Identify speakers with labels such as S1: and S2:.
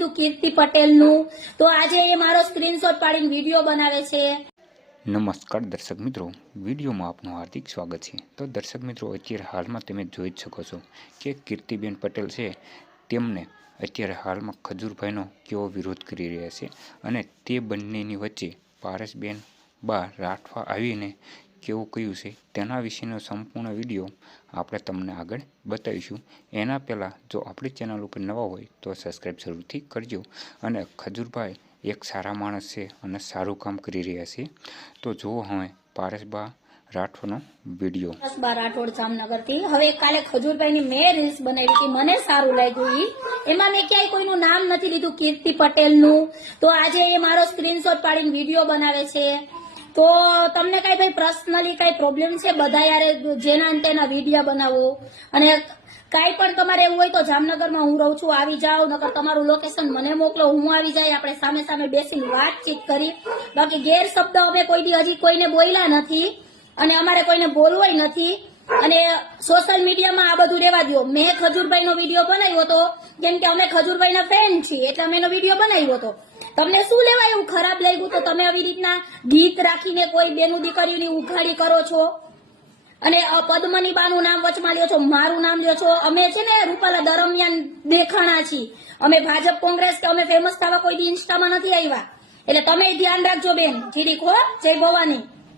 S1: લીધું કીર્તિ પટેલનું. તો આજે એ મારો સ્ક્રીનશોટ પાડીને વીડિયો બનાવે છે.
S2: નમસ્કાર દર્શક મિત્રો. વિડીયોમાં આપનું હાર્દિક સ્વાગત છે. તો દર્શક મિત્રો, અત્યારે હાલમાં તમે જોઈ જ શકો છો કે કીર્તિબેન પટેલ છે, તેમને અત્યારે હાલમાં ખજૂરભાઈનો કેવો વિરોધ કરી રહ્યા છે અને તે બંનેની વચ્ચે પારસબેન બા રાઠવા આવીને કેવું કયું છે તેના વિશેનો સંપૂર્ણ વીડિયો આપણે તમને આગળ બતાવીશું. એના પહેલાં જો આપણી ચેનલ ઉપર નવા હોય તો સબસ્ક્રાઈબ જરૂરથી કરજો અને ખજૂરભાઈ એક સારા માણસ છે અને સારું કામ કરી રહ્યા છે. તો જુઓ હવે પારસબા રાઠોડનો વીડિયો.
S1: રાઠોડ જામનગરથી. હવે કાલે ખજૂરભાઈની મેં રીલ્સ બનાવી હતી. મને સારું લાગ્યું ઈ. એમાં મેં ક્યાંય કોઈનું નામ નથી લીધું. કીર્તિ પટેલનું. તો આજે એ મારો સ્ક્રીનશોટ પાડીને વીડિયો બનાવે છે. તો તમને કઈ ભાઈ પર્સનલી કઈ પ્રોબ્લેમ છે? બધા યારે જેના તેના વીડિયો બનાવો. અને કાંઈ પણ તમારે એવું હોય તો જામનગરમાં હું રહું છું, આવી જાઓ, નકર તમારું લોકેશન મને મોકલો, હું આવી જાય, આપણે સામે સામે બેસીને વાતચીત કરી. બાકી ગેરશબ્દ અમે કોઈ દી હજી કોઈને બોલ્યા નથી અને અમારે કોઈને બોલવાય નથી. અને સોશિયલ મીડિયામાં આ બધું રેવા દો મેં ખજૂરભાઈનો વીડિયો બનાવ્યો હતો, કેમ કે અમે ખજૂરભાઈના ફ્રેન્ડ છીએ, એટલે અમે એનો વીડિયો બનાવ્યો હતો. તમને શું લેવા એવું ખરાબ લાગ્યું? તો તમે આવી રીતના ગીત રાખીને કોઈ બેનું દીકરીઓની ઉઘાડી કરો છો? અને પદ્મની બાનું નામ વચમાં લ્યો છો, મારું નામ લ્યો છો. અમે છે ને રૂપાલા દરમિયાન દેખાણા છીએ. અમે ભાજપ કોંગ્રેસ કે અમે ફેમસ થવા કોઈ ઇન્સ્ટામાં નથી આવ્યા. એટલે તમે ધ્યાન રાખજો બેન. ઠીક હો જય ભવાની.